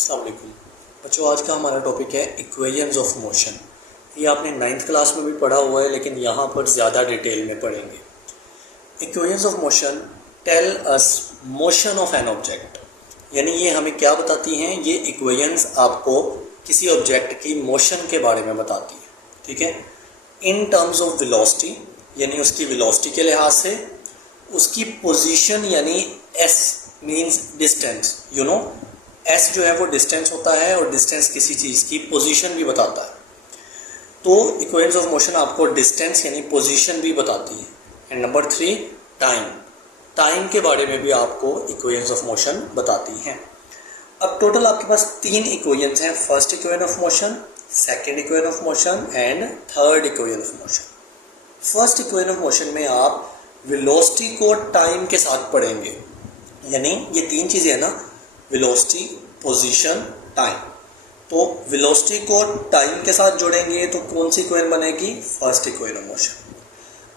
अस्सलाम वालेकुम बच्चों, आज का हमारा टॉपिक है इक्वेशंस ऑफ मोशन। ये आपने 9th क्लास में भी पढ़ा हुआ है, लेकिन यहाँ पर ज़्यादा डिटेल में पढ़ेंगे। Equations of motion tell us motion of an object, यानी ये हमें क्या बताती हैं? ये इक्वेशंस आपको किसी ऑब्जेक्ट की मोशन के बारे में बताती है, ठीक है। इन टर्म्स ऑफ वेलोसिटी, यानी उसकी वेलोसिटी के लिहाज से, उसकी पोजीशन यानी S means distance, you know S जो है वो डिस्टेंस होता है और डिस्टेंस किसी चीज़ की पोजीशन भी बताता है। तो इक्वेशंस ऑफ मोशन आपको डिस्टेंस यानी पोजीशन भी बताती है। एंड नंबर 3 टाइम, टाइम के बारे में भी आपको इक्वेशंस ऑफ मोशन बताती हैं। अब टोटल आपके पास 3 इक्वेशंस हैं, first equation of motion, second equation of motion and third equation of motion. First equation of motion में आप वेलोसिटी को टाइम के साथ पढ़ेंगे, यानी ये 3 चीज़ें हैं ना, वेलोसिटी, पोजीशन, टाइम। तो वेलोसिटी को टाइम के साथ जोड़ेंगे तो कौन सी इक्वेशन बनेगी? First equation of motion.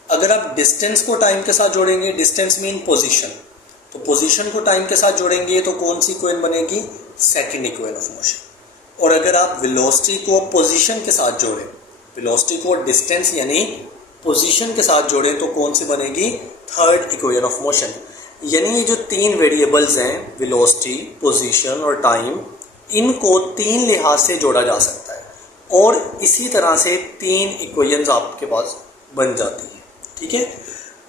अगर आप डिस्टेंस को टाइम के साथ जोड़ेंगे, डिस्टेंस मीन पोजीशन, तो पोजीशन को टाइम के साथ जोड़ेंगे तो कौन सी इक्वेशन बनेगी? Second equation of motion. और अगर आप वेलोसिटी को पोजीशन के साथ जोड़ें, वेलोसिटी को डिस्टेंस यानी पोजीशन के साथ जोड़ें तो कौन सी बनेगी? Third equation of motion. यानी ये जो 3 वेरिएबल्स हैं, वेलोसिटी, पोजीशन और टाइम, इनको 3 लिहाज से जोड़ा जा सकता है और इसी तरह से 3 इक्वेशंस आपके पास बन जाती हैं, ठीक है।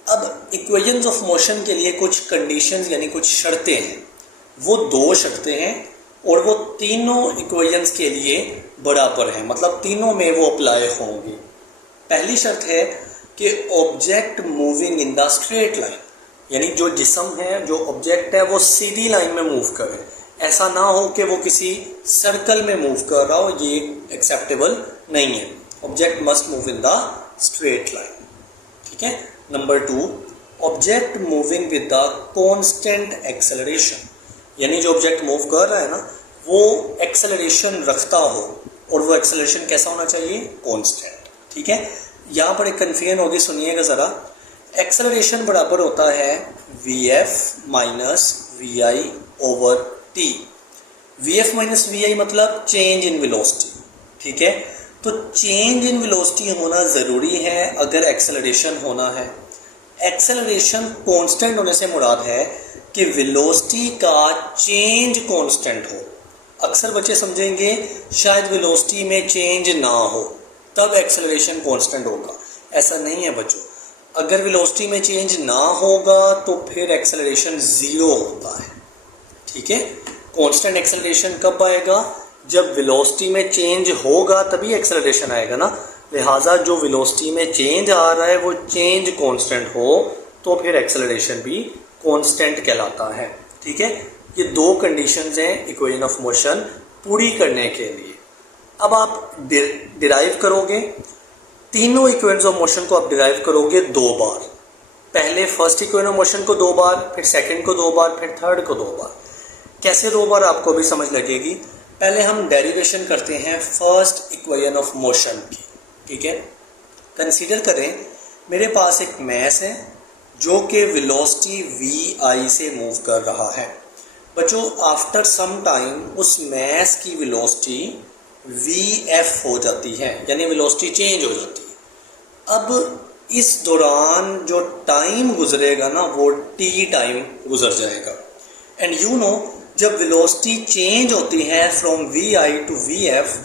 अब इक्वेशंस ऑफ मोशन के लिए कुछ कंडीशंस यानी कुछ शर्तें हैं, वो 2 शर्तें हैं और वो तीनों इक्वेशंस के लिए बराबर हैं, मतलब तीनों में वो अप्लाई होंगी। पहली शर्त है कि object moving in the straight line, यानी जो जिस्म है, जो ऑब्जेक्ट है, वो सीधी लाइन में मूव करे। ऐसा ना हो कि वो किसी सर्कल में मूव कर रहा हो, ये एक्सेप्टेबल नहीं है। Object must move in the straight line, ठीक है। Number 2, object moving with the constant acceleration, यानी जो ऑब्जेक्ट मूव कर रहा है ना, वो एक्सेलरेशन रखता हो और वो एक्सेलरेशन कैसा होना चाहिए? कांस्टेंट, ठीक है। यहाँ पर एक कन्फ्यूजन होगी, सुनिएगा ज़रा। एक्सेलरेशन बराबर होता है Vf minus Vi over T। Vf minus Vi मतलब चेंज इन वेलोसिटी, ठीक है। तो चेंज इन वेलोसिटी होना ज़रूरी है अगर एक्सेलरेशन होना है। एक्सेलरेशन कांस्टेंट होने से मुराद है कि वेलोसिटी का चेंज कांस्टेंट हो। अक्सर बच्चे समझेंगे शायद वेलोसिटी में चेंज ना हो तब एक्सेलरेशन कांस्टेंट होगा। ऐसा नहीं है बच्चों, अगर वेलोसिटी में चेंज ना होगा तो फिर एक्सेलरेशन 0 होता है, ठीक है। कांस्टेंट एक्सेलरेशन कब आएगा? जब वेलोसिटी में चेंज होगा तभी एक्सेलरेशन आएगा ना। लिहाजा जो वेलोसिटी में चेंज आ रहा है वो चेंज कांस्टेंट हो तो फिर एक्सेलरेशन भी कांस्टेंट कहलाता है, ठीक है। ये 2 कंडीशंस हैं इक्वेशन ऑफ मोशन पूरी करने के लिए। अब आप डिराइव करोगे, तीनों इक्वेशंस ऑफ मोशन को आप डिराइव करोगे 2 बार। पहले फर्स्ट इक्वेशन ऑफ मोशन को 2 बार, फिर सेकंड को 2 बार, फिर थर्ड को 2 बार। कैसे 2 बार आपको भी समझ लगेगी। पहले हम डेरिवेशन करते हैं फर्स्ट इक्वेशन ऑफ मोशन की, ठीक है। कंसीडर करें मेरे पास एक मैस है जो कि वेलोसिटी Vi से मूव कर रहा है। बच्चों, आफ्टर सम टाइम उस मैस की वेलोसिटी Vf हो जाती है, यानी वेलोसिटी चेंज हो जाती है। अब इस दौरान जो टाइम गुजरेगा ना, वो t टाइम गुजर जाएगा। एंड यू नो, जब वेलोसिटी चेंज होती है फ्रॉम Vi टू Vf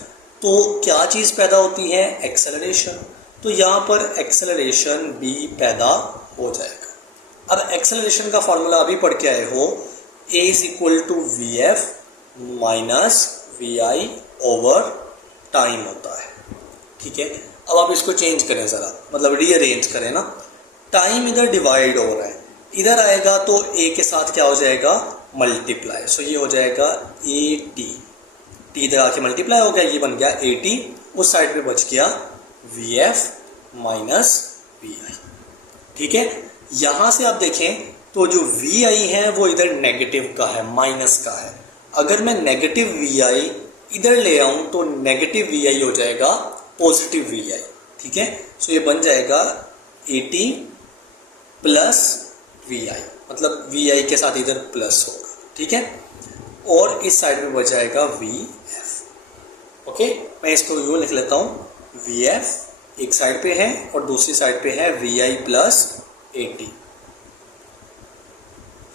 तो क्या चीज़ पैदा होती है? एक्सेलरेशन। तो यहाँ पर एक्सेलरेशन भी पैदा हो जाएगा। अब एक्सेलरेशन का फॉर्मूला अभी पढ़ के आए हो, a is equal to Vf minus Vi over time होता है, ठीक है। अब आप इसको चेंज करें ज़रा, मतलब रीअरेंज करें ना। टाइम इधर डिवाइड हो रहा है, इधर आएगा तो a के साथ क्या हो जाएगा? मल्टीप्लाई। सो ये हो जाएगा AT, t इधर आके मल्टीप्लाई हो गया, ये बन गया AT। उस साइड पे बच गया Vf माइनस Vi, ठीक है। यहाँ से आप देखें तो जो Vi है वो इधर नेगेटिव का है, माइनस का है। अगर मैं नेगेटिव Vi इधर ले आऊं तो नेगेटिव Vi हो जाएगा पॉजिटिव Vi, ठीक है। सो ये बन जाएगा AT प्लस Vi, मतलब Vi के साथ इधर प्लस होगा, ठीक है। और इस साइड में बच जाएगा वी एफ। ओके, मैं इसको यूँ लिख लेता हूँ, वी एफ एक साइड पे है और दूसरी साइड पे है V I plus A T.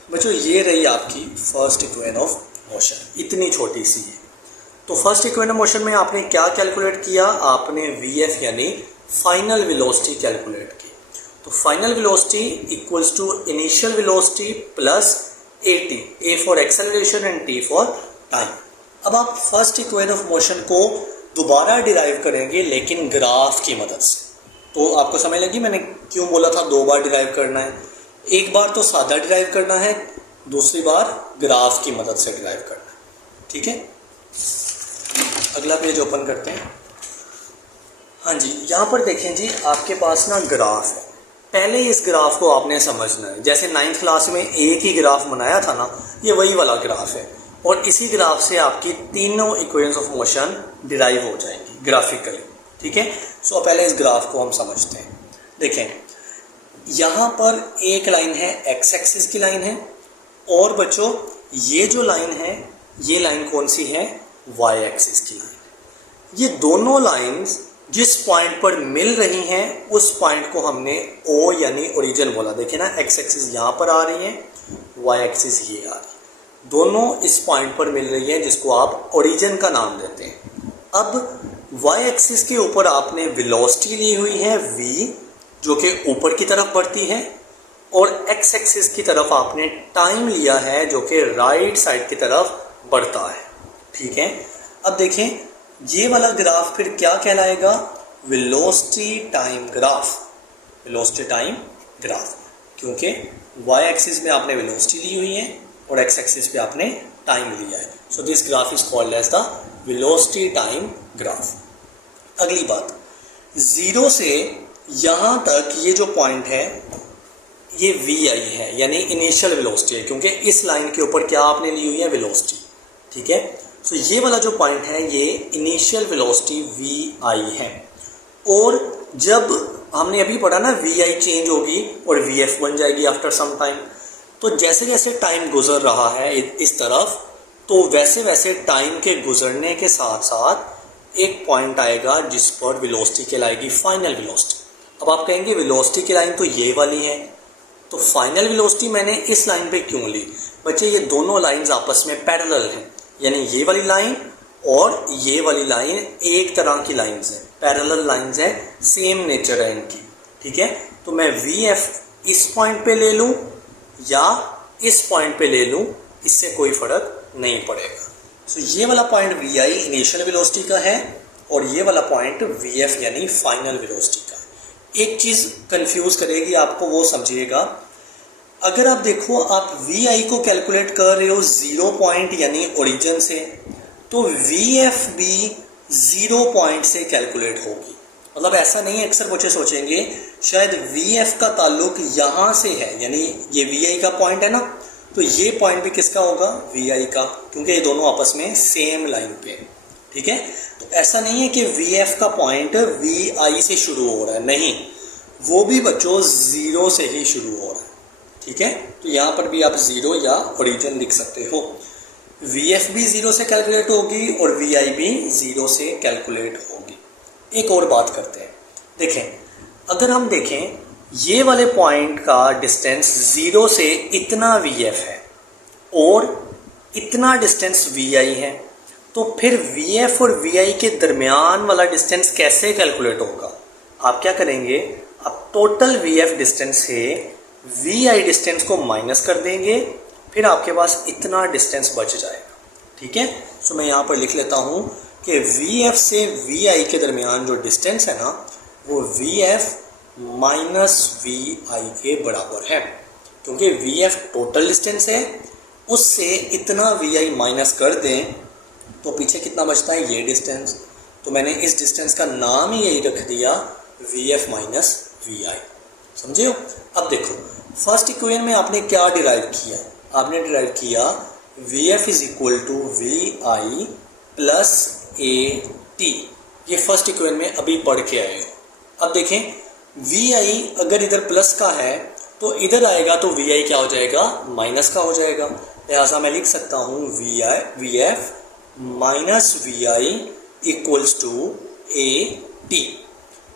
बच्चों ये रही आपकी फर्स्ट इक्वेशन ऑफ मोशन, इतनी छोटी सी है। तो फर्स्ट इक्वेशन ऑफ मोशन में आपने क्या कैलकुलेट किया, आपने वी एफ यानी फाइनल वेलोसिटी कैलकुलेट की। तो final velocity equals to initial velocity plus A T, A for acceleration and T for time. अब आप फर्स्ट इक्वेशन ऑफ मोशन को दोबारा डिराइव करेंगे लेकिन ग्राफ की मदद से। तो आपको समझ लगी मैंने क्यों बोला था 2 बार डिराइव करना है। एक बार तो सादा डिराइव करना है, दूसरी बार ग्राफ की मदद से डिराइव करना है। ठीक है, अगला पेज ओपन करते हैं। हाँ जी, यहाँ पर देखें जी, आपके पास ना ग्राफ है। पहले इस ग्राफ को आपने समझना है। जैसे 9th क्लास में एक ही ग्राफ बनाया था ना, ये वही वाला ग्राफ है और इसी ग्राफ से आपकी तीनों इक्वेशंस ऑफ मोशन डिराइव हो जाएंगी ग्राफिकली। ठीक है, सो पहले इस ग्राफ को हम समझते हैं। देखें, यहाँ पर एक लाइन है, एक्स एक्सिस की लाइन है, और बच्चों ये जो लाइन है, ये लाइन कौन सी है, वाई एक्सिस की लाइन। ये दोनों लाइंस जिस पॉइंट पर मिल रही हैं उस पॉइंट को हमने ओ यानी ओरिजिन बोला। देखिए ना, एक्स एक्सिस यहाँ पर आ रही है, वाई एक्सिस ये आ रही है, दोनों इस पॉइंट पर मिल रही है जिसको आप ओरिजिन का नाम देते हैं। अब वाई एक्सिस के ऊपर आपने वेलोसिटी ली हुई है v, जो कि ऊपर की तरफ बढ़ती है, और एक्स एक्सिस की तरफ आपने टाइम लिया है जो कि राइट साइड की तरफ बढ़ता है। ठीक है, अब देखें ये वाला ग्राफ फिर क्या कहलाएगा, velocity time graph. Velocity time graph, क्योंकि वाई एक्सिस में आपने वेलोसिटी ली हुई है और एक्स एक्सिस पे आपने टाइम लिया है। So this graph is called as the velocity time graph. अगली बात, 0 से यहाँ तक ये जो पॉइंट है ये वी आई है, यानी इनिशियल वेलोसिटी है, क्योंकि इस लाइन के ऊपर क्या आपने ली हुई है, वेलोसिटी। ठीक है, तो ये वाला जो पॉइंट है ये इनिशियल वेलोसिटी वी आई है, और जब हमने अभी पढ़ा ना वी आई चेंज होगी और वी एफ बन जाएगी आफ्टर सम टाइम। तो जैसे जैसे टाइम गुजर रहा है इस तरफ, तो वैसे वैसे टाइम के गुजरने के साथ साथ एक पॉइंट आएगा जिस पर वेलोसिटी कहलाएगी फाइनल वेलोसिटी। अब आप कहेंगे वेलोसिटी की लाइन तो ये वाली है, तो फाइनल वेलोसिटी मैंने इस लाइन पे क्यों ली। बच्चे ये दोनों लाइंस आपस में पैरेलल हैं, यानी ये वाली लाइन और ये वाली लाइन एक तरह की लाइंस हैं, पैरेलल लाइंस हैं, सेम नेचर है इनकी। ठीक है, तो मैं वी एफ इस पॉइंट पे ले लूँ या इस पॉइंट पे ले लूँ, इससे कोई फर्क नहीं पड़ेगा। तो ये वाला point V I initial velocity का है और ये वाला पॉइंट वी एफ यानी फाइनल वेलोसिटी का है। एक चीज़ कंफ्यूज करेगी आपको, वो समझिएगा। अगर आप देखो, आप वी आई को कैलकुलेट कर रहे हो 0 पॉइंट यानी ओरिजिन से, तो वी एफ भी 0 पॉइंट से कैलकुलेट होगी। मतलब ऐसा नहीं है, अक्सर बच्चे सोचेंगे शायद वी एफ का ताल्लुक यहाँ से है, यानी ये वी आई का पॉइंट है ना, तो ये पॉइंट भी किसका होगा, वी आई का, क्योंकि ये दोनों आपस में सेम लाइन पे है। ठीक है, तो ऐसा नहीं है कि वी एफ का पॉइंट वी आई से शुरू हो रहा है, नहीं, वो भी बच्चों 0 से ही शुरू हो रहा है। ठीक है, तो यहाँ पर भी आप 0 या ओरिजिन लिख सकते हो। वी एफ भी 0 से कैलकुलेट होगी और वी आई भी 0 से कैलकुलेट होगी। एक और बात करते हैं, देखें, अगर हम देखें ये वाले पॉइंट का डिस्टेंस 0 से इतना वी एफ है और इतना डिस्टेंस वी आई है, तो फिर वी एफ और वी आई के दरमियान वाला डिस्टेंस कैसे कैलकुलेट होगा। आप क्या करेंगे, आप टोटल वी एफ डिस्टेंस से वी आई डिस्टेंस को माइनस कर देंगे, फिर आपके पास इतना डिस्टेंस बच जाएगा। ठीक है, सो मैं यहाँ पर लिख लेता हूँ कि वी एफ से वी आई के दरमियान जो डिस्टेंस है ना, वो वी एफ माइनस वी आई के बराबर है, क्योंकि वी एफ टोटल डिस्टेंस है, उससे इतना वी आई माइनस कर दें तो पीछे कितना बचता है, ये डिस्टेंस। तो मैंने इस डिस्टेंस का नाम ही यही रख दिया, वी एफ माइनस वी आई। समझे हो। अब देखो, फर्स्ट इक्वेशन में आपने क्या डिराइव किया, आपने डिराइव किया V F is equal to we I plus A T. ये फर्स्ट इक्वेशन में अभी पढ़ के आए हो। अब देखें, वी आई अगर इधर प्लस का है तो इधर आएगा तो वी आई क्या हो जाएगा, माइनस का हो जाएगा। लिहाजा मैं लिख सकता हूँ V F minus we I equals to A T.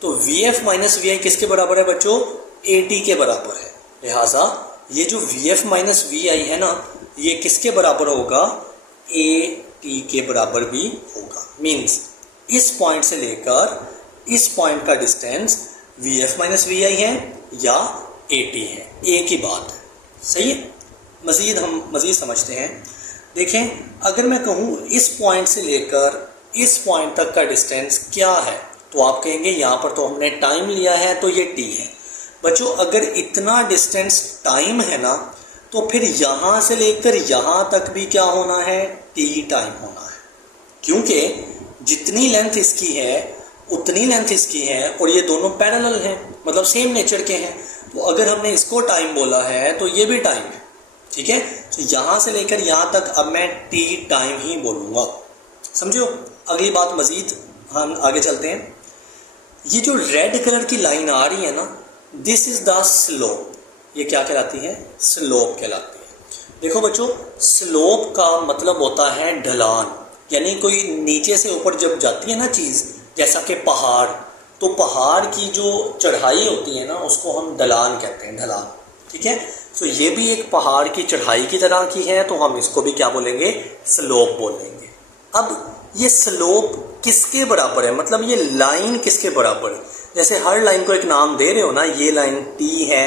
तो वी एफ माइनस वी आई किसके बराबर है बच्चों? ए टी के बराबर है। लिहाजा ये जो V F minus we i है ना, ये किसके बराबर होगा? ए टी के बराबर भी होगा। मीन्स इस पॉइंट से लेकर इस पॉइंट का distance v F minus we i है या ए टी है, एक ही बात है। सही है। मज़ीद समझते हैं। देखें, अगर मैं कहूँ इस पॉइंट से लेकर इस पॉइंट तक का डिस्टेंस क्या है, तो आप कहेंगे यहाँ पर तो हमने टाइम लिया है तो ये टी है। बच्चों, अगर इतना डिस्टेंस टाइम है ना, तो फिर यहाँ से लेकर यहाँ तक भी क्या होना है? टी टाइम होना है। क्योंकि जितनी लेंथ इसकी है उतनी लेंथ इसकी है और ये दोनों पैरेलल हैं, मतलब सेम नेचर के हैं। तो अगर हमने इसको टाइम बोला है तो ये भी टाइम है। ठीक है। तो यहाँ से लेकर यहाँ तक अब मैं टी टाइम ही बोलूँगा। समझो। अगली बात मज़ीद हम आगे चलते हैं। ये जो रेड कलर की लाइन आ रही है ना, दिस इज़ द स्लोप। ये क्या कहलाती है? स्लोप कहलाती है। देखो बच्चों, स्लोप का मतलब होता है ढलान, यानी कोई नीचे से ऊपर जब जाती है ना चीज़, जैसा कि पहाड़, तो पहाड़ की जो चढ़ाई होती है ना, उसको हम ढलान कहते हैं, ढलान। ठीक है। तो ये भी एक पहाड़ की चढ़ाई की तरह की है, तो हम इसको भी क्या बोलेंगे? स्लोप बोलेंगे। अब ये स्लोप किसके बराबर है, मतलब ये लाइन किसके बराबर है? जैसे हर लाइन को एक नाम दे रहे हो ना, ये लाइन टी है,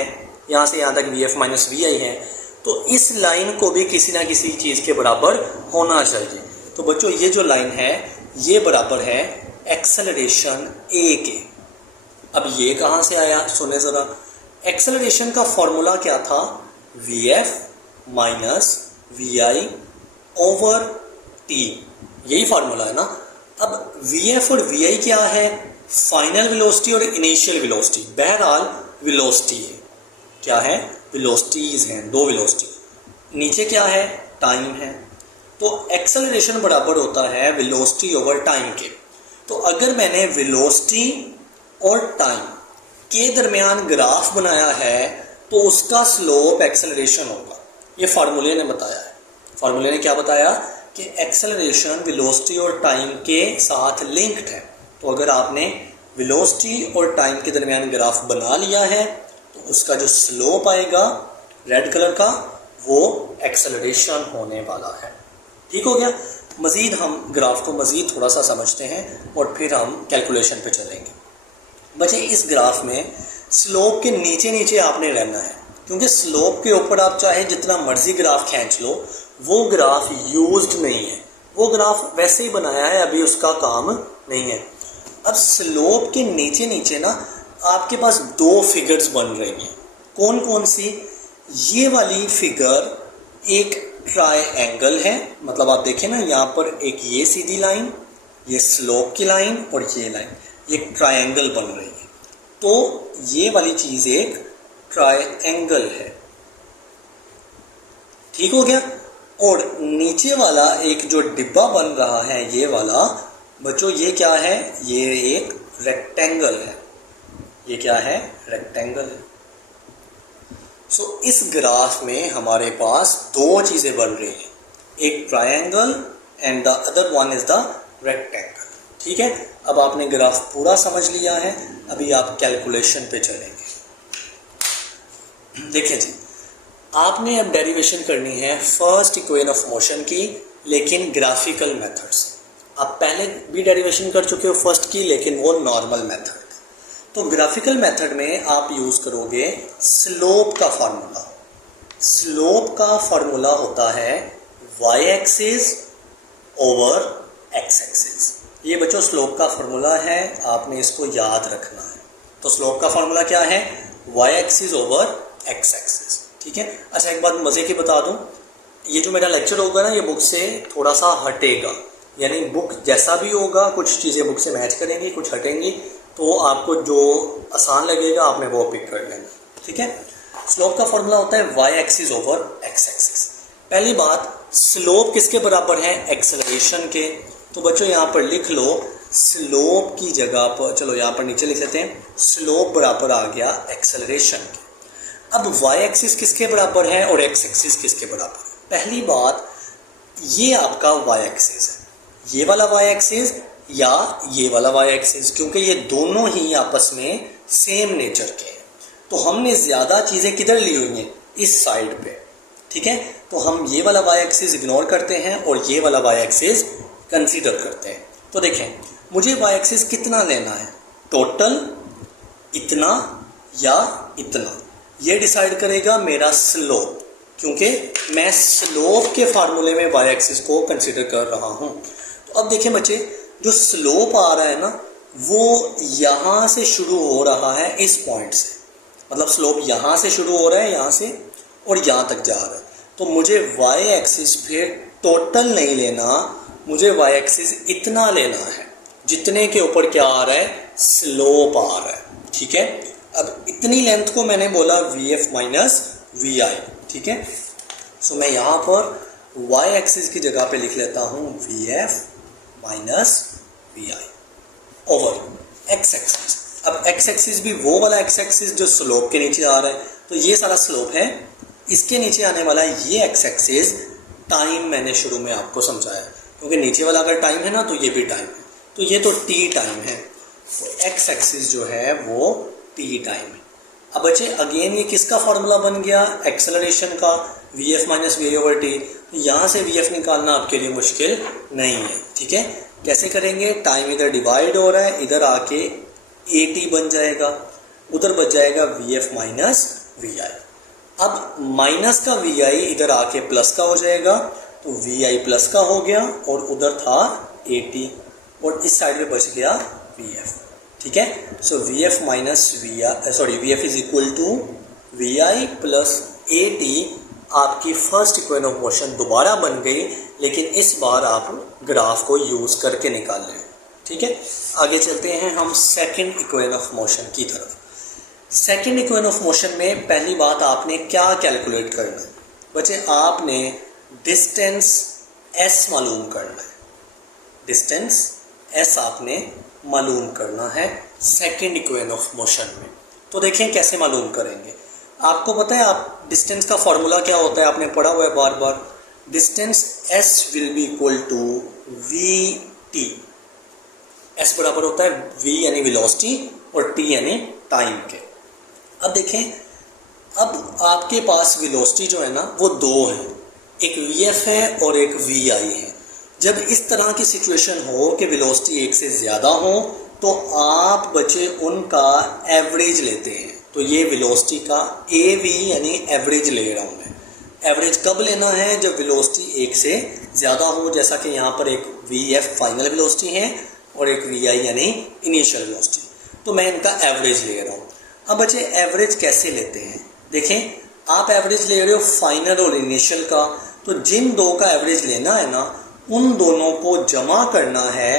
यहाँ से यहाँ तक V F minus we i है, तो इस लाइन को भी किसी ना किसी चीज़ के बराबर होना चाहिए। तो बच्चों, ये जो लाइन है ये बराबर है एक्सेलरेशन ए के। अब ये कहाँ से आया? सुने ज़रा। एक्सेलरेशन का फॉर्मूला क्या था? V F minus we I over T, यही फार्मूला है ना। अब वी एफ और वी आई क्या है? फाइनल वेलोसिटी और इनिशियल वेलोसिटी। बहरहाल वेलोसिटी है। क्या है? वेलोसिटीज हैं, दो वेलोसिटी। नीचे क्या है? टाइम है। तो एक्सेलरेशन बराबर होता है वेलोसिटी ओवर टाइम के। तो अगर मैंने वेलोसिटी और टाइम के दरमियान ग्राफ बनाया है, तो उसका स्लोप एक्सेलरेशन होगा। ये फार्मूले ने बताया है। फार्मूले ने क्या बताया? कि एक्सेलरेशन वेलोसिटी और टाइम के साथ लिंक्ड है। तो अगर आपने वेलोसिटी और टाइम के दरमियान ग्राफ बना लिया है, तो उसका जो स्लोप आएगा रेड कलर का, वो एक्सेलरेशन होने वाला है। ठीक हो गया। मज़ीद हम ग्राफ को मज़ीद थोड़ा सा समझते हैं और फिर हम कैलकुलेशन पे चलेंगे। बच्चे, इस ग्राफ में स्लोप के नीचे नीचे आपने रहना है, क्योंकि स्लोप के ऊपर आप चाहे जितना मर्जी ग्राफ खींच लो, वो ग्राफ यूज्ड नहीं है। वो ग्राफ वैसे ही बनाया है, अभी उसका काम नहीं है। अब स्लोप के नीचे नीचे ना आपके पास दो फिगर्स बन रही हैं। कौन कौन सी? ये वाली फिगर एक ट्रायंगल है, मतलब आप देखें ना, यहाँ पर एक ये सीधी लाइन, ये स्लोप की लाइन और ये लाइन, ये ट्रायंगल बन रही है। तो ये वाली चीज़ एक ट्रायंगल है। ठीक हो गया। और नीचे वाला एक जो डिब्बा बन रहा है, ये वाला बच्चों, ये क्या है? ये एक रेक्टेंगल है। ये क्या है? रेक्टेंगल है। सो इस ग्राफ में हमारे पास दो चीज़ें बन रही हैं, एक triangle and the other one is the rectangle. ठीक है। अब आपने ग्राफ पूरा समझ लिया है, अभी आप कैलकुलेशन पे चलेंगे। देखिए जी, आपने अब डेरिवेशन करनी है फर्स्ट इक्वेशन ऑफ मोशन की, लेकिन ग्राफिकल मेथड से। आप पहले भी डेरिवेशन कर चुके हो फर्स्ट की, लेकिन वो नॉर्मल मेथड। तो ग्राफिकल मेथड में आप यूज़ करोगे स्लोप का फार्मूला। स्लोप का फार्मूला होता है Y axis over X axis. ये बच्चों स्लोप का फार्मूला है, आपने इसको याद रखना है। तो स्लोप का फार्मूला क्या है? Y axis over X axis. ठीक है। अच्छा, एक बात मज़े की बता दूं, ये जो मेरा लेक्चर होगा ना, ये बुक से थोड़ा सा हटेगा, यानी बुक जैसा भी होगा, कुछ चीज़ें बुक से मैच करेंगी, कुछ हटेंगी, तो आपको जो आसान लगेगा आपने वो पिक कर लेना। ठीक है। स्लोप का फॉर्मूला होता है Y axis over X axis. पहली बात, स्लोप किसके बराबर है? एक्सेलरेशन के। तो बच्चों यहाँ पर लिख लो, स्लोप की जगह पर, चलो यहाँ पर नीचे लिख लेते हैं, स्लोप बराबर आ गया एक्सेलरेशन के। अब वाई एक्सिस किसके बराबर है और एक्स एक्सिस किसके बराबर है? पहली बात, ये आपका वाई एक्सिस है, ये वाला वाई एक्सिस या ये वाला वाई एक्सिस, क्योंकि ये दोनों ही आपस में सेम नेचर के हैं। तो हमने ज़्यादा चीज़ें किधर ली हुई हैं, इस साइड पे, ठीक है। तो हम ये वाला वाई एक्सिस इग्नोर करते हैं और ये वाला वाई एक्सिस कंसीडर करते हैं। तो देखें, मुझे वाई एक्सिस कितना लेना है, टोटल इतना या इतना, ये डिसाइड करेगा मेरा स्लोप, क्योंकि मैं स्लोप के फार्मूले में वाई एक्सिस को कंसीडर कर रहा हूँ। तो अब देखें बच्चे, जो स्लोप आ रहा है ना, वो यहाँ से शुरू हो रहा है इस पॉइंट से, मतलब स्लोप यहाँ से शुरू हो रहा है, यहाँ से, और यहाँ तक जा रहा है। तो मुझे वाई एक्सिस फिर टोटल नहीं लेना, मुझे वाई एक्सिस इतना लेना है जितने के ऊपर क्या आ रहा है, स्लोप आ रहा है, ठीक है। अब इतनी लेंथ को मैंने बोला V F minus we i, ठीक है। सो मैं यहाँ पर वाई एक्सिस की जगह पे लिख लेता हूँ V F minus we I over X axis. अब एक्स एक्सिस भी वो वाला एक्स एक्सिस जो स्लोप के नीचे आ रहा है, तो ये सारा स्लोप है, इसके नीचे आने वाला ये एक्स एक्सिस टाइम मैंने शुरू में आपको समझाया, क्योंकि नीचे वाला अगर टाइम है ना तो ये भी टाइम है, तो ये तो टी टाइम है, तो एक्स एक्सिस जो है वो टी टाइम है। अब बच्चे अगेन ये किसका फार्मूला बन गया, एक्सेलरेशन का, V F minus V over T. यहाँ से वी एफ निकालना आपके लिए मुश्किल नहीं है, ठीक है। कैसे करेंगे, टाइम इधर डिवाइड हो रहा है, इधर आके ए टी बन जाएगा, उधर बच जाएगा V F minus we I. अब माइनस का वी आई इधर आके प्लस का हो जाएगा, तो वी आई प्लस का हो गया, और उधर था ए टी, और इस साइड में बच गया वी एफ, ठीक है। So V F minus V F is equal to we I plus A T. आपकी फर्स्ट इक्वेशन ऑफ मोशन दोबारा बन गई, लेकिन इस बार आप ग्राफ को यूज़ करके निकाल लें, ठीक है। आगे चलते हैं हम सेकंड इक्वेशन ऑफ मोशन की तरफ। सेकंड इक्वेशन ऑफ मोशन में पहली बात आपने क्या कैलकुलेट करना है बच्चे, आपने डिस्टेंस एस मालूम करना है, डिस्टेंस एस आपने मालूम करना है सेकंड इक्वेशन ऑफ मोशन में। तो देखें कैसे मालूम करेंगे। आपको पता है आप डिस्टेंस का फॉर्मूला क्या होता है, आपने पढ़ा हुआ है बार बार, distance s will be equal to we t. S बराबर होता है वी यानी वेलोसिटी और टी यानी टाइम के। अब देखें, अब आपके पास वेलोसिटी जो है ना वो दो है, एक वी एफ है और एक वी आई है। जब इस तरह की सिचुएशन हो कि वेलोसिटी एक से ज़्यादा हो, तो आप बच्चे उनका एवरेज लेते हैं। तो ये वेलोसिटी का ए वी यानी एवरेज ले रहा हूँ मैं। एवरेज कब लेना है, जब वेलोसिटी एक से ज़्यादा हो, जैसा कि यहाँ पर एक वी एफ फाइनल वेलोसिटी है और एक वी आई यानी इनिशियल वेलोसिटी, तो मैं इनका एवरेज ले रहा हूँ। अब बच्चे एवरेज कैसे लेते हैं, देखें आप एवरेज ले रहे हो फाइनल और इनिशियल का, तो जिन दो का एवरेज लेना है ना, उन दोनों को जमा करना है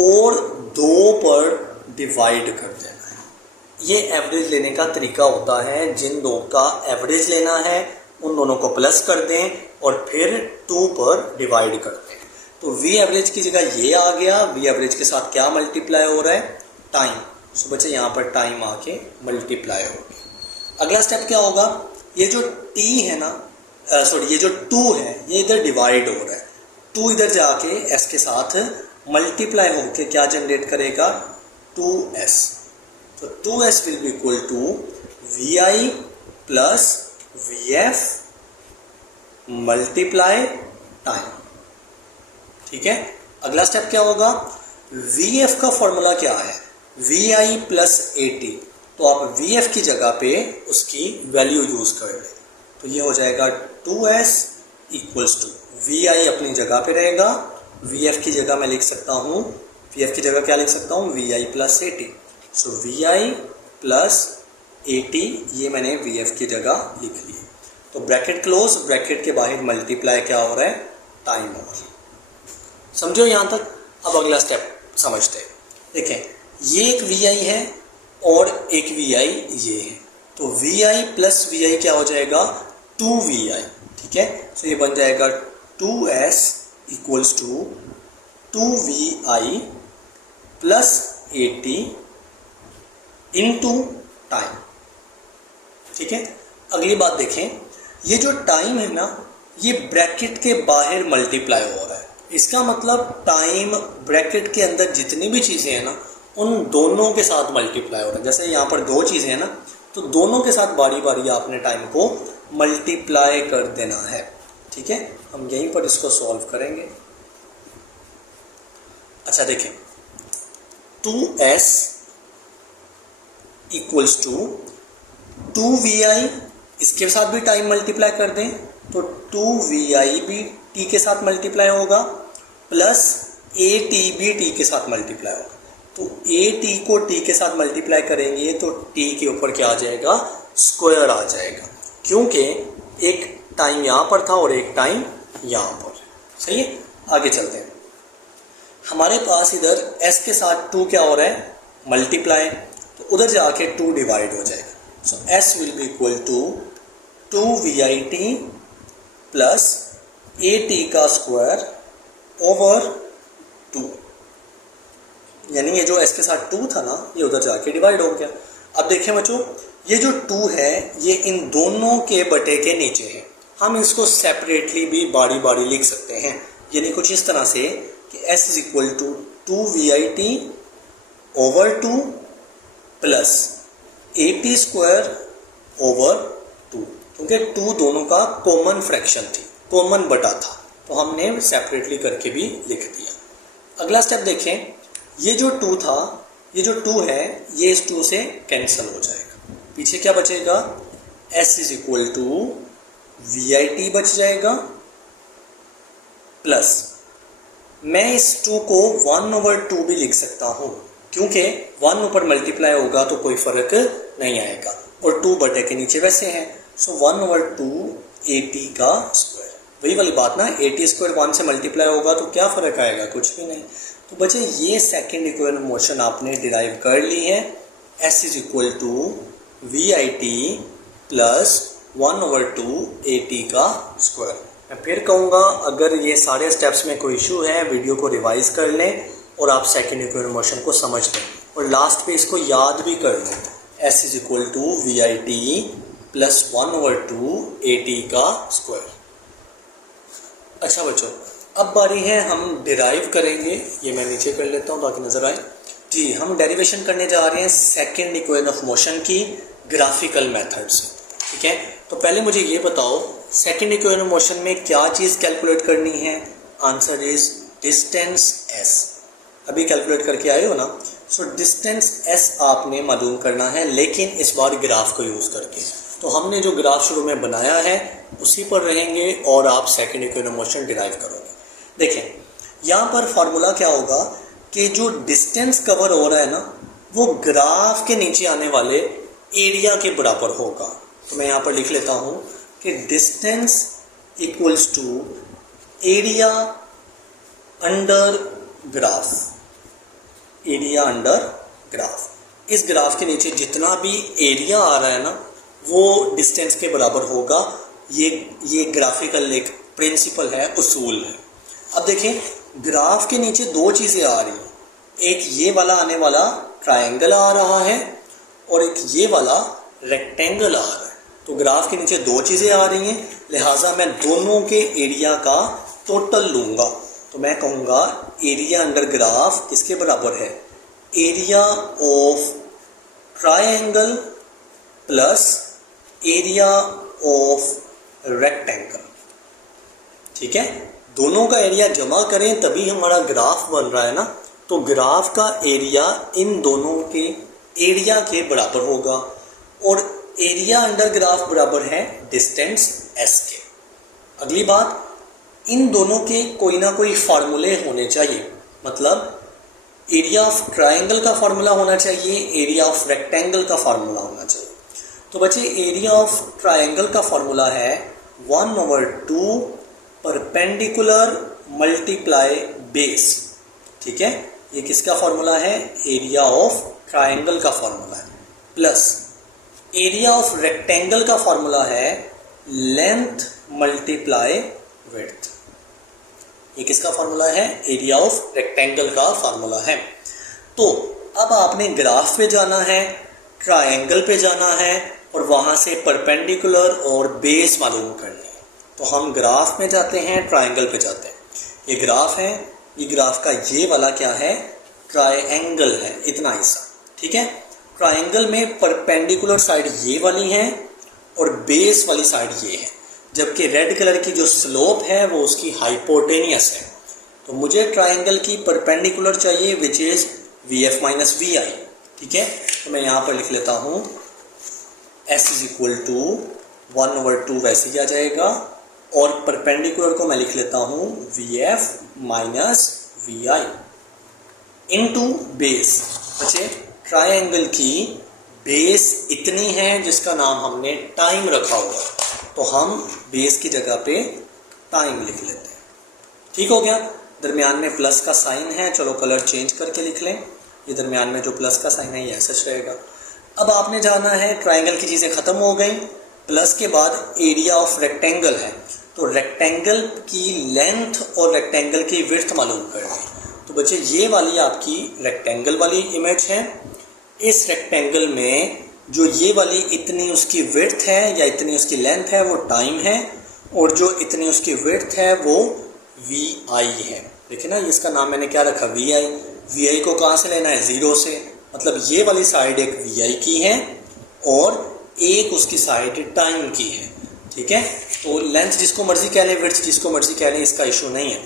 और दो पर डिवाइड कर देना है। ये एवरेज लेने का तरीका होता है, जिन दो का एवरेज लेना है उन दोनों को प्लस कर दें और फिर 2 पर डिवाइड कर दें। तो वी एवरेज की जगह ये आ गया, वी एवरेज के साथ क्या मल्टीप्लाई हो रहा है, टाइम। सो बच्चे यहाँ पर टाइम आके मल्टीप्लाई हो गया। अगला स्टेप क्या होगा, ये जो टी है ना, ये जो 2 है ये इधर डिवाइड हो रहा है, 2 इधर जाके एस के साथ मल्टीप्लाई होके क्या जनरेट करेगा, 2s। तो 2s will be equal to we I plus we F multiply time, ठीक है। अगला स्टेप क्या होगा, वी एफ का फॉर्मूला क्या है, V I plus A T. तो आप वी एफ की जगह पे उसकी वैल्यू यूज कर लें, तो ये हो जाएगा 2s इक्वल्स टू वी आई अपनी जगह पे रहेगा, वी एफ की जगह मैं लिख सकता हूँ, वी एफ की जगह क्या लिख सकता हूँ, V I plus A T. So V I plus A T, ये मैंने वी एफ की जगह लिख ली। तो ब्रैकेट क्लोज, ब्रैकेट के बाहर मल्टीप्लाई क्या हो रहा है, टाइम हो रहा है। समझो यहाँ तक। अब अगला स्टेप समझते हैं। देखें ये एक वी आई है और एक वी आई ये है, तो we I plus V I क्या हो जाएगा, 2vi, ठीक है। सो ये बन जाएगा 2s equals to 2vi plus 80 into time, ठीक है। अगली बात देखें, ये जो टाइम है ना, ये ब्रैकेट के बाहर मल्टीप्लाई हो रहा है। इसका मतलब टाइम ब्रैकेट के अंदर जितनी भी चीज़ें हैं ना उन दोनों के साथ मल्टीप्लाई हो रहा है। जैसे यहाँ पर दो चीज़ें हैं ना, तो दोनों के साथ बारी बारी आपने टाइम को मल्टीप्लाई कर देना है। ठीक है, हम यहीं पर इसको सॉल्व करेंगे। अच्छा देखें, 2s इक्वल्स टू 2vi, इसके साथ भी टाइम मल्टीप्लाई कर दें तो 2vi भी t के साथ मल्टीप्लाई होगा, प्लस at भी t के साथ मल्टीप्लाई होगा। तो at को t के साथ मल्टीप्लाई करेंगे तो t के ऊपर क्या आ जाएगा, स्क्वायर आ जाएगा, क्योंकि एक टाइम यहाँ पर था और एक टाइम यहाँ पर। सही है, आगे चलते हैं। हमारे पास इधर s के साथ 2 क्या हो रहा है, मल्टीप्लाई, तो उधर जाके 2 डिवाइड हो जाएगा। So s will be equal to 2vit plus at का स्क्वायर ओवर 2, यानी ये जो s के साथ 2 था ना ये उधर जाके डिवाइड हो गया। अब देखें बच्चों, ये जो 2 है ये इन दोनों के बटे के नीचे है। हम इसको सेपरेटली भी बारी बारी लिख सकते हैं, यानी कुछ इस तरह से कि s is equal to 2vit over 2 plus at square over 2, क्योंकि 2 दोनों का कॉमन फ्रैक्शन थी, कॉमन बटा था, तो हमने सेपरेटली करके भी लिख दिया। अगला स्टेप देखें, ये जो 2 था, ये जो 2 है ये इस 2 से कैंसिल हो जाएगा। पीछे क्या बचेगा, s is equal to vit बच जाएगा, प्लस मैं इस 2 को 1/2 भी लिख सकता हूँ, क्योंकि 1 ऊपर मल्टीप्लाई होगा तो कोई फर्क नहीं आएगा और 2 बटे के नीचे वैसे हैं। सो 1/2 at का स्क्वायर, वही वाली बात ना, at स्क्वायर 1 से मल्टीप्लाई होगा तो क्या फ़र्क आएगा, कुछ भी नहीं। तो बच्चे ये सेकंड इक्वेशन मोशन आपने डिराइव कर ली है, s is equal to vit plus 1/2 at का स्क्वायर। मैं फिर कहूँगा, अगर ये सारे स्टेप्स में कोई इशू है वीडियो को रिवाइज कर लें और आप सेकंड इक्वेशन मोशन को समझ लें और लास्ट पे इसको याद भी कर लें। s is equal to vit plus 1/2 at का स्क्वायर। अच्छा बच्चों, अब बारी है हम डिराइव करेंगे, ये मैं नीचे कर लेता हूँ ताकि नज़र आए। जी, हम डेरिवेशन करने जा रहे हैं सेकंड इक्वेशन ऑफ मोशन की ग्राफिकल मेथड से। ठीक है, तो पहले मुझे ये बताओ सेकंड इक्वेशन ऑफ मोशन में क्या चीज़ कैलकुलेट करनी है। Answer is distance s। अभी कैलकुलेट करके आए हो ना। सो डिस्टेंस s आपने मालूम करना है, लेकिन इस बार ग्राफ को यूज़ करके। तो हमने जो ग्राफ शुरू में बनाया है उसी पर रहेंगे और आप second equation of motion derive करोगे। देखें, यहाँ पर फार्मूला क्या होगा कि जो डिस्टेंस कवर हो रहा है ना वो ग्राफ के नीचे आने वाले एरिया के बराबर होगा। तो मैं यहाँ पर लिख लेता हूँ कि distance equals to area under graph, area under graph. इस ग्राफ के नीचे जितना भी एरिया आ रहा है ना वो डिस्टेंस के बराबर होगा। ये ग्राफिकल एक प्रिंसिपल है, उसूल है। अब देखें, ग्राफ के नीचे दो चीज़ें आ रही हैं, एक ये वाला आने वाला ट्रायंगल आ रहा है और एक ये वाला रेक्टेंगल आ रहा है। तो ग्राफ के नीचे दो चीज़ें आ रही हैं, लिहाजा मैं दोनों के एरिया का टोटल लूँगा। तो मैं कहूँगा एरिया अंडर ग्राफ किसके बराबर है, area of triangle plus area of rectangle. ठीक है, दोनों का एरिया जमा करें तभी हमारा ग्राफ बन रहा है ना। तो ग्राफ का एरिया इन दोनों के एरिया के बराबर होगा और एरिया अंडर ग्राफ बराबर है डिस्टेंस s के। अगली बात, इन दोनों के कोई ना कोई फार्मूले होने चाहिए, मतलब एरिया ऑफ ट्रायंगल का फार्मूला होना चाहिए, एरिया ऑफ रेक्टेंगल का फार्मूला होना चाहिए। तो बच्चे एरिया ऑफ ट्रायंगल का फार्मूला है 1/2 परपेंडिकुलर मल्टीप्लाई बेस। ठीक है, ये किसका फार्मूला है, एरिया ऑफ ट्रायंगल का फार्मूला है, प्लस एरिया ऑफ रेक्टेंगल का फार्मूला है लेंथ मल्टीप्लाई विड्थ। ये किसका फार्मूला है, एरिया ऑफ रेक्टेंगल का फार्मूला है। तो अब आपने ग्राफ पे जाना है, ट्रायंगल पे जाना है और वहां से परपेंडिकुलर और बेस मालूम करनी है। तो हम ग्राफ में जाते हैं, ट्राइंगल पे जाते हैं। ये ग्राफ है, ये ग्राफ का ये वाला क्या है, ट्राइंगल है, इतना हिस्सा, ठीक है। ट्राइंगल में परपेंडिकुलर साइड ये वाली है और बेस वाली साइड ये है, जबकि रेड कलर की जो स्लोप है वो उसकी हाइपोटेनियस है। तो मुझे ट्राइंगल की परपेंडिकुलर चाहिए which is v F minus we i, ठीक है। तो मैं यहाँ पर लिख लेता हूँ एस इज इक्वल टू 1/2 वैसे ही आ जाएगा, और परपेंडिकुलर को मैं लिख लेता हूँ V F minus we I into base. बच्चे ट्राइंगल की बेस इतनी है जिसका नाम हमने टाइम रखा हुआ, तो हम बेस की जगह पे टाइम लिख लेते हैं, ठीक हो गया। दरमियान में प्लस का साइन है, चलो कलर चेंज करके लिख लें। ये दरमियान में जो प्लस का साइन है ये ऐसा रहेगा। अब आपने जाना है, ट्राइंगल की चीज़ें ख़त्म हो गई, प्लस के बाद एरिया ऑफ रेक्टेंगल है, तो रेक्टेंगल की लेंथ और रेक्टेंगल की विड्थ मालूम करनी। तो बच्चे ये वाली आपकी रेक्टेंगल वाली इमेज है। इस रेक्टेंगल में जो ये वाली इतनी उसकी विड्थ है या इतनी उसकी लेंथ है वो टाइम है, और जो इतनी उसकी विड्थ है वो वी आई है। देखिए ना, इसका नाम मैंने क्या रखा, वी आई। वी आई को कहाँ से लेना है, ज़ीरो से, मतलब ये वाली साइड एक वी आई की है और एक उसकी साइड टाइम की है, ठीक है। तो लेंथ जिसको मर्जी कह लें, विड्थ जिसको मर्जी कह लें, इसका इशू नहीं है।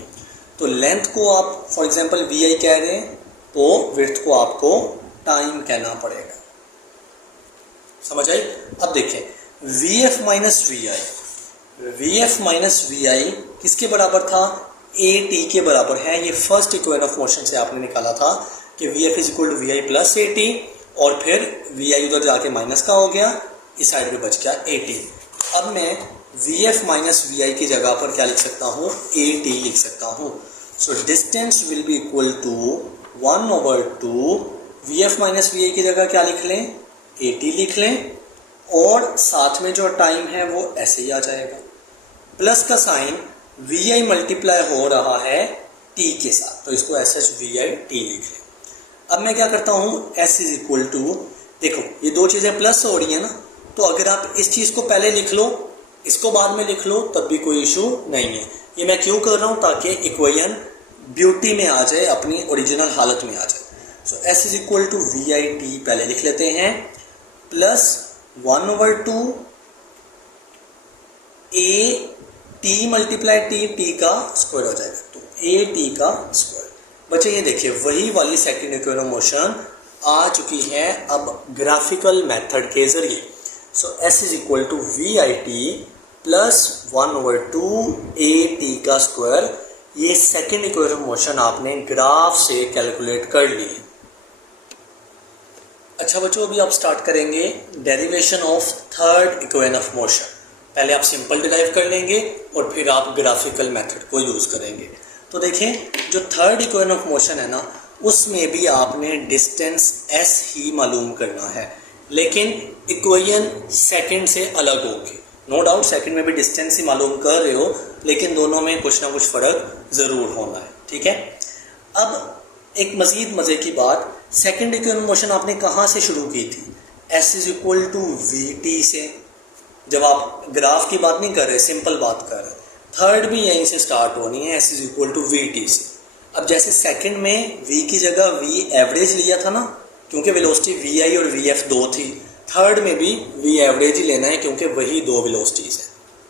तो लेंथ को आप फॉर एग्जांपल वी आई कह रहे हैं, तो विड्थ को आपको टाइम कहना पड़ेगा, समझ आई। अब देखें v F minus we i, v F minus we आई किसके बराबर था, ए टी के बराबर है। ये फर्स्ट इक्वेशन ऑफ मोशन से आपने निकाला था कि V F is equal to we I plus A T, और फिर वी आई उधर जाके माइनस का हो गया, इस साइड पे बच गया ए टी। अब मैं V F minus we i की जगह पर क्या लिख सकता हूँ, ए टी लिख सकता हूँ। So distance will be equal to 1/2 v F minus we i की जगह क्या लिख लें, ए टी लिख लें, और साथ में जो टाइम है वो ऐसे ही आ जाएगा। प्लस का साइन वी आई मल्टीप्लाई हो रहा है टी के साथ, तो इसको S H we I T लिख लें। अब मैं क्या करता हूँ, एस इज इक्वल टू, देखो ये दो चीज़ें प्लस हो रही है ना, तो अगर आप इस चीज़ को पहले लिख लो, इसको बाद में लिख लो, तब भी कोई इशू नहीं है। ये मैं क्यों कर रहा हूँ, ताकि इक्वेशन ब्यूटी में आ जाए, अपनी ओरिजिनल हालत में आ जाए। So s is equal to we I t पहले लिख लेते हैं, plus 1/2 a t multiply t, t का स्क्वायर हो जाएगा, तो ए टी का स्क्वायर। बच्चे ये देखिए वही वाली सेकंड इक्वेशन ऑफ मोशन आ चुकी है अब ग्राफिकल मेथड के जरिए। So s is equal to we I T plus 1/2 a t का स्क्वायर। ये सेकंड इक्वेशन ऑफ मोशन आपने ग्राफ से कैलकुलेट कर ली है। अच्छा बच्चों, अभी आप स्टार्ट करेंगे derivation of third equation of motion. पहले आप सिंपल डिराइव कर लेंगे और फिर आप ग्राफिकल मेथड को यूज़ करेंगे। तो देखें जो थर्ड इक्वेशन ऑफ मोशन है ना, उसमें भी आपने डिस्टेंस s ही मालूम करना है, लेकिन इक्वेशन सेकंड से अलग होगी। नो डाउट सेकंड में भी डिस्टेंस ही मालूम कर रहे हो, लेकिन दोनों में कुछ ना कुछ फ़र्क ज़रूर होना है, ठीक है। अब एक मज़ीद मज़े की बात, सेकंड इक्वेशन मोशन आपने कहाँ से शुरू की थी, s is equal to we T से। जब आप ग्राफ की बात नहीं कर रहे, सिंपल बात कर रहे, थर्ड भी यहीं से स्टार्ट होनी है, s is equal to we T से। अब जैसे सेकंड में v की जगह v एवरेज लिया था ना, क्योंकि वेलोसिटी वी आई और वी एफ दो थी, थर्ड में भी v एवरेज ही लेना है क्योंकि वही दो वेलोसिटीज़ है।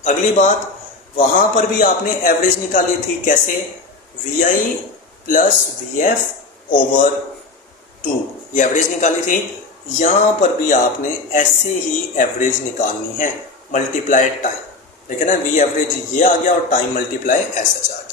अगली बात, वहाँ पर भी आपने एवरेज निकाली थी, कैसे, V I plus we F over 2, ये एवरेज निकाली थी। यहाँ पर भी आपने ऐसे ही एवरेज निकालनी है, मल्टीप्लाई टाइम। देखिए ना, वी एवरेज ये आ गया और टाइम मल्टीप्लाई ऐसा आ गया।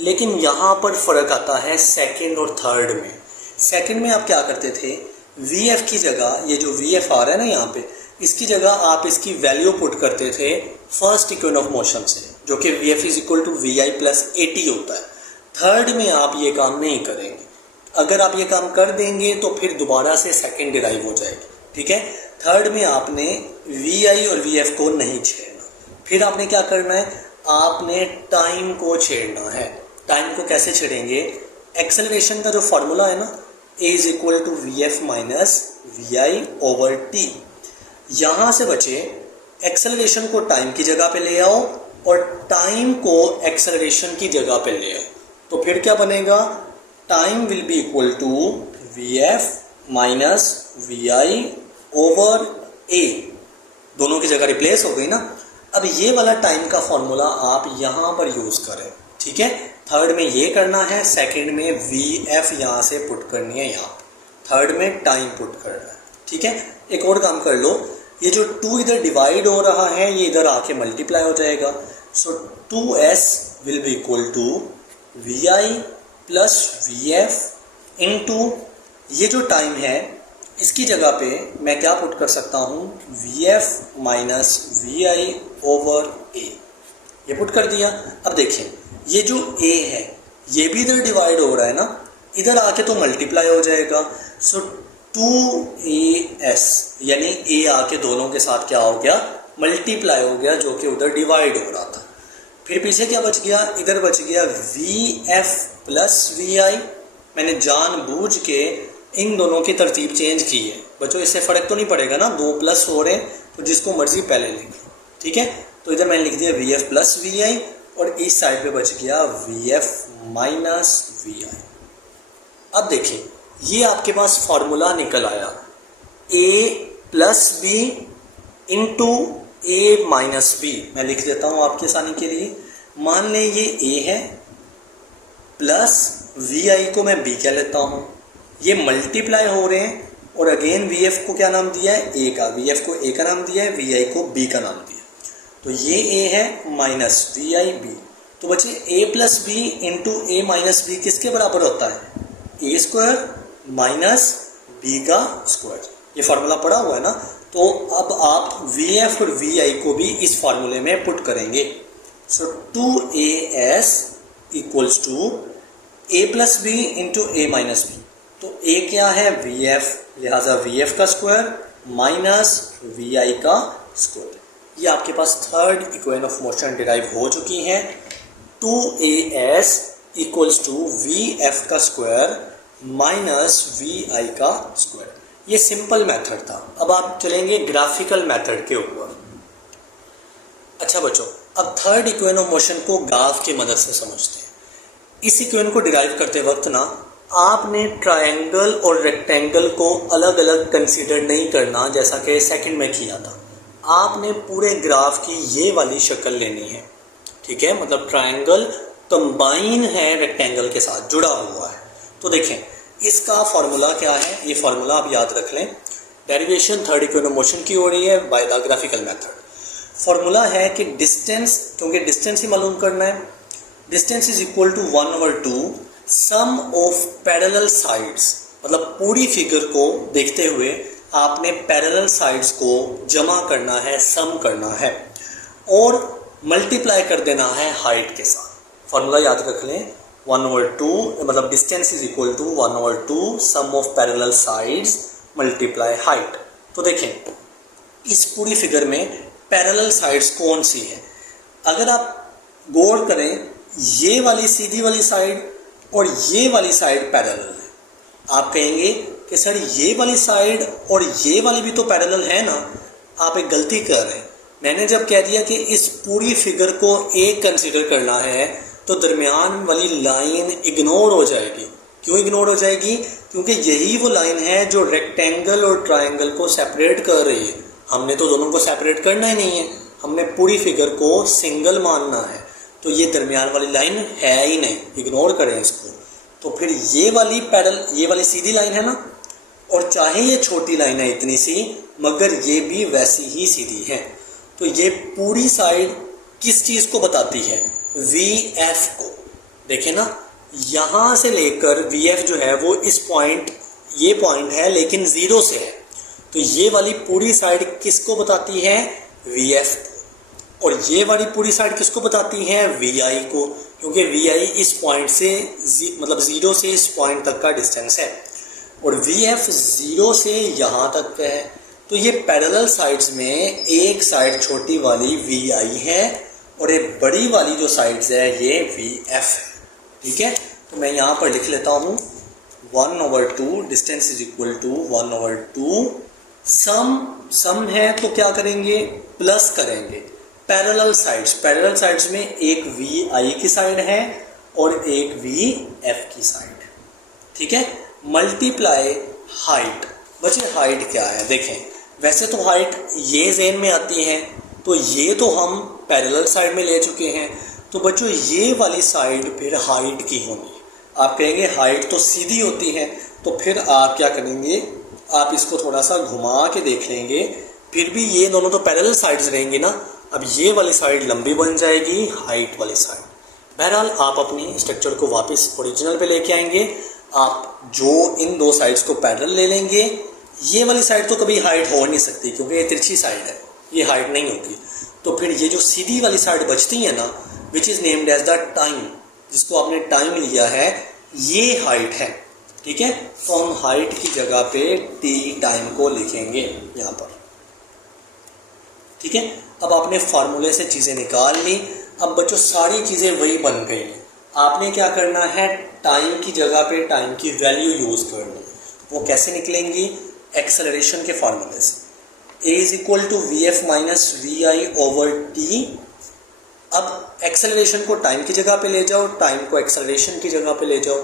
लेकिन यहाँ पर फ़र्क आता है सेकंड और थर्ड में। सेकंड में आप क्या करते थे, वी एफ की जगह, ये जो वी एफ आ रहा है ना यहाँ पे, इसकी जगह आप इसकी वैल्यू पुट करते थे फर्स्ट इक्वेशन ऑफ मोशन से, जो कि V F is equal to we I plus A T होता है। थर्ड में आप ये काम नहीं करेंगे। अगर आप ये काम कर देंगे तो फिर दोबारा से सेकंड डिराइव हो जाएगी, ठीक है। थर्ड में आपने वी आई और वी एफ को नहीं छेड़ना। फिर आपने क्या करना है, आपने टाइम को छेड़ना है। टाइम को कैसे छेड़ेंगे, एक्सेलरेशन का जो फॉर्मूला है ना, a is equal to V F minus we I over T. यहाँ से बचे एक्सेलरेशन को टाइम की जगह पे ले आओ और टाइम को एक्सेलरेशन की जगह पे ले आए, तो फिर क्या बनेगा, time will be equal to V F minus we I over a, दोनों की जगह रिप्लेस हो गई ना। अब ये वाला टाइम का फॉर्मूला आप यहाँ पर यूज़ करें, ठीक है। थर्ड में ये करना है, सेकंड में वी एफ यहाँ से पुट करनी है, यहाँ थर्ड में टाइम पुट करना है, ठीक है। एक और काम कर लो, ये जो 2 इधर डिवाइड हो रहा है ये इधर आके मल्टीप्लाई हो जाएगा। So 2s will be equal to we I plus we F into ये जो टाइम है इसकी जगह पे मैं क्या पुट कर सकता हूँ, V F minus we I over a, ये पुट कर दिया। अब देखिए ये जो a है ये भी इधर डिवाइड हो रहा है ना, इधर आके तो मल्टीप्लाई हो जाएगा। सो 2as यानी a आके दोनों के साथ क्या हो गया, मल्टीप्लाई हो गया, जो कि उधर डिवाइड हो रहा था। फिर पीछे क्या बच गया, इधर बच गया वी एफ प्लस वी आई। मैंने जानबूझ के इन दोनों की तरतीब चेंज की है बच्चों, इससे फ़र्क तो नहीं पड़ेगा ना, 2 प्लस हो रहे हैं तो जिसको मर्जी पहले लिखें, ठीक है। तो इधर मैंने लिख दिया V F plus V I और इस साइड पे बच गया V F minus we I. अब देखिए ये आपके पास फॉर्मूला निकल आया, a plus B into A minus B. मैं लिख देता हूँ आपकी आसानी के लिए। मान लें ये a है प्लस वी आई को मैं b कह लेता हूँ, ये मल्टीप्लाई हो रहे हैं और अगेन वी एफ को क्या नाम दिया है, a का, वी एफ को a का नाम दिया है, वी आई को b का नाम दिया। तो ये a है माइनस वी आई बी, तो बच्चे a plus B into A minus B किसके बराबर होता है, ए स्क्वायर माइनस बी का स्क्वायर। ये फार्मूला पड़ा हुआ है ना। तो अब आप वी एफ और वी आई को भी इस फार्मूले में पुट करेंगे। So 2as equals to a plus B into A minus B. तो a क्या है, वी एफ, लिहाजा वी एफ का स्क्वायर माइनस वी आई का स्क्वायर। ये आपके पास third equation of motion derive हो चुकी है। 2as equals to we F का स्क्वायर माइनस वी आई का स्क्वायर। ये सिंपल मेथड था। अब आप चलेंगे ग्राफिकल मेथड के ऊपर। अच्छा बच्चों, अब थर्ड इक्वेशन ऑफ मोशन को ग्राफ की मदद से समझते हैं। इस इक्वेशन को डिराइव करते वक्त ना आपने ट्रायंगल और रेक्टेंगल को अलग अलग कंसीडर नहीं करना, जैसा कि सेकंड में किया था। आपने पूरे ग्राफ की ये वाली शक्ल लेनी है, ठीक है। मतलब ट्रायंगल कंबाइन है रेक्टेंगल के साथ, जुड़ा हुआ है। तो देखें इसका फॉर्मूला क्या है, ये फॉर्मूला आप याद रख लें। Derivation third equation of motion की हो रही है by the graphical method. Formula है कि डिस्टेंस, क्योंकि डिस्टेंस ही मालूम करना है, distance is equal to 1/2 sum of parallel sides. मतलब पूरी फिगर को देखते हुए आपने पैरेलल साइड्स को जमा करना है, सम करना है और मल्टीप्लाई कर देना है हाइट के साथ। फॉर्मूला याद रख लें, 1/2 मतलब distance is equal to 1/2 sum of parallel sides multiply height. तो देखें इस पूरी फिगर में पैरेलल साइड्स कौन सी है। अगर आप गौर करें, ये वाली सीधी वाली साइड और ये वाली साइड पैरेलल है। आप कहेंगे कि सर ये वाली साइड और ये वाली भी तो पैरेलल है ना। आप एक गलती कर रहे हैं। मैंने जब कह दिया कि इस पूरी फिगर को एक कंसीडर करना है तो दरमियान वाली लाइन इग्नोर हो जाएगी। क्यों इग्नोर हो जाएगी? क्योंकि यही वो लाइन है जो रेक्टेंगल और ट्रायंगल को सेपरेट कर रही है। हमने तो दोनों को सेपरेट करना ही नहीं है, हमने पूरी फिगर को सिंगल मानना है। तो ये दरमियान वाली लाइन है ही नहीं, इग्नोर करें इसको। तो फिर ये वाली सीधी लाइन है ना, और चाहे ये छोटी लाइन है इतनी सी, मगर ये भी वैसी ही सीधी है। तो ये पूरी साइड किस चीज़ को बताती है? वी एफ को। देखें ना, यहाँ से लेकर वी एफ जो है वो इस पॉइंट, ये पॉइंट है लेकिन ज़ीरो से है। तो ये वाली पूरी साइड किसको बताती है? वी एफ को। और ये वाली पूरी साइड किसको बताती है? वी आई को, क्योंकि वी आई इस पॉइंट से मतलब ज़ीरो से इस पॉइंट तक का डिस्टेंस है और वी एफ ज़ीरो से यहाँ तक का है। तो ये पैरेलल साइड्स में एक साइड छोटी वाली वी आई है और एक बड़ी वाली जो साइड्स है ये वी एफ है। ठीक है, तो मैं यहाँ पर लिख लेता हूँ 1/2 डिस्टेंस इज इक्वल टू 1/2 सम है। तो क्या करेंगे? प्लस करेंगे। पैरेलल साइड्स में एक वी आई की साइड है और एक वी एफ की साइड, ठीक है। मल्टीप्लाई हाइट, बच्चे हाइट क्या है देखें, वैसे तो हाइट ये ज़हन में आती है, तो ये तो हम पैरेलल साइड में ले चुके हैं, तो बच्चों ये वाली साइड फिर हाइट की होगी। आप कहेंगे हाइट तो सीधी होती है, तो फिर आप क्या करेंगे, आप इसको थोड़ा सा घुमा के देख लेंगे, फिर भी ये दोनों तो पैरेलल साइड्स रहेंगी ना। अब ये वाली साइड लंबी बन जाएगी, हाइट वाली साइड। बहरहाल आप अपनी स्ट्रक्चर को वापस ओरिजिनल पे लेके आएंगे। आप जो इन दो साइड्स को पैरेलल ले लेंगे, ये वाली साइड तो कभी हाइट हो नहीं सकती क्योंकि ये तिरछी साइड है, ये हाइट नहीं होगी। तो फिर ये जो सीधी वाली साइड बचती है ना, which is named as the time, जिसको आपने टाइम लिया है, ये हाइट है, ठीक है। तो हम हाइट की जगह पे टी टाइम को लिखेंगे यहाँ पर, ठीक है। अब आपने फार्मूले से चीज़ें निकाल ली। अब बच्चों सारी चीज़ें वही बन गई हैं, आपने क्या करना है, टाइम की जगह पे टाइम की वैल्यू यूज़ करनी है। वो कैसे निकलेंगी, एक्सेलरेशन के फार्मूले से, a is equal to V F minus we I over T. अब एक्सेलरेशन को टाइम की जगह पे ले जाओ, टाइम को एक्सेलरेशन की जगह पे ले जाओ,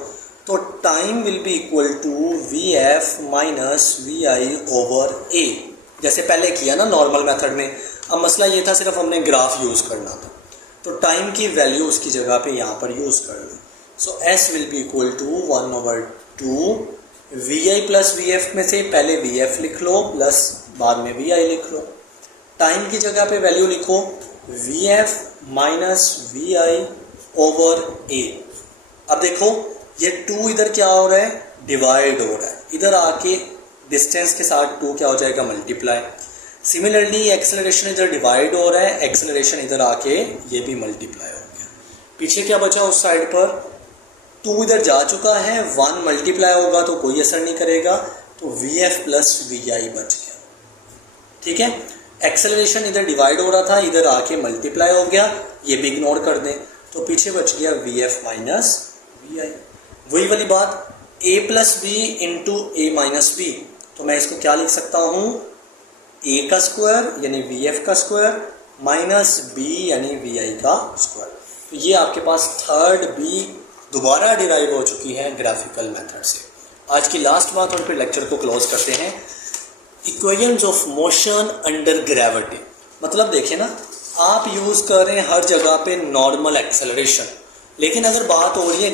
तो time will be equal to V F minus we I over a, जैसे पहले किया ना नॉर्मल मेथड में। अब मसला ये था सिर्फ हमने ग्राफ यूज़ करना था, तो टाइम की वैल्यू उसकी जगह पे यहाँ पर यूज़ कर लो। So s will be equal to 1/2 v I plus we f में से पहले वी एफ लिख लो प्लस बाद में वी आई लिख लो। टाइम की जगह पे वैल्यू लिखो v F minus we I over a. अब देखो ये 2 इधर क्या हो रहा है, डिवाइड हो रहा है, इधर आके डिस्टेंस के साथ 2 क्या हो जाएगा, मल्टीप्लाई। सिमिलरली एक्सेलरेशन इधर डिवाइड हो रहा है, एक्सेलरेशन इधर आके ये भी मल्टीप्लाई हो गया। पीछे क्या बचा उस साइड पर, 2 इधर जा चुका है, 1 मल्टीप्लाई होगा तो कोई असर नहीं करेगा, तो वी एफ प्लस वी आई बच गया, ठीक है। एक्सेलरेशन इधर डिवाइड हो रहा था, इधर आके मल्टीप्लाई हो गया, ये भी इग्नोर कर दें, तो पीछे बच गया V F minus we I. वही वाली बात, a plus B into A minus B, तो मैं इसको क्या लिख सकता हूँ, a का स्क्वायर यानी वी एफ का स्क्वायर माइनस बी यानी वी आई का स्क्वायर। तो ये आपके पास थर्ड बी दोबारा डिराइव हो चुकी है ग्राफिकल मेथड से। आज की लास्ट बात और फिर लेक्चर को क्लोज करते हैं। Equations of motion under gravity, मतलब देखिए ना, आप यूज़ कर रहे हैं हर जगह पे नॉर्मल एक्सेलरेशन, लेकिन अगर बात हो रही है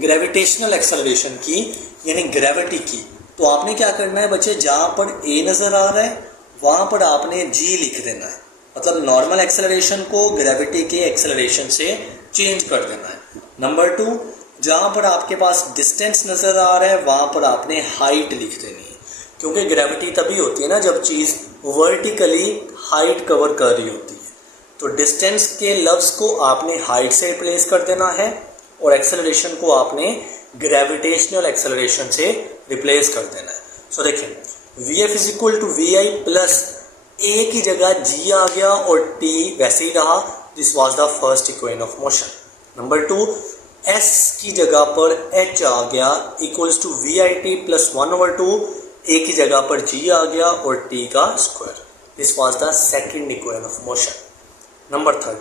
ग्रेविटेशनल एक्सेलरेशन की यानी ग्रेविटी की, तो आपने क्या करना है बच्चे, जहाँ पर ए नज़र आ रहा है वहाँ पर आपने जी लिख देना है, मतलब नॉर्मल एक्सेलरेशन को ग्रेविटी के एक्सेलरेशन से चेंज कर देना है। नंबर 2, जहाँ पर आपके पास डिस्टेंस नज़र आ रहा है वहाँ पर आपने हाइट लिख देनी है, क्योंकि ग्रेविटी तभी होती है ना जब चीज़ वर्टिकली हाइट कवर कर रही होती है। तो डिस्टेंस के लफ्ज़ को आपने हाइट से रिप्लेस कर देना है और एक्सेलरेशन को आपने ग्रेविटेशनल एक्सेलरेशन से रिप्लेस कर देना है। सो देखिए v F is equal to we I plus a की जगह जी आ गया और टी वैसे ही रहा, this was the first equation of motion. Number 2, S की जगह पर एच आ गया equals to we I T plus 1/2, A की जगह पर जी आ गया और टी का square, this was the second equation of motion. Number 3,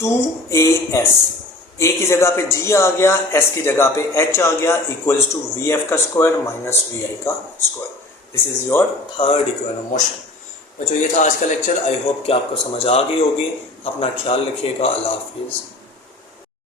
2as, A की जगह पे जी आ गया, एस की जगह पे एच आ गया इक्वल्स टू वी एफ का स्क्वायर माइनस वी आई का square, this is your third equation of motion. बच्चों ये था आज का लेक्चर, आई होप कि आपको समझ आ गई होगी। अपना ख्याल रखिएगा, अल्लाह हाफिज़।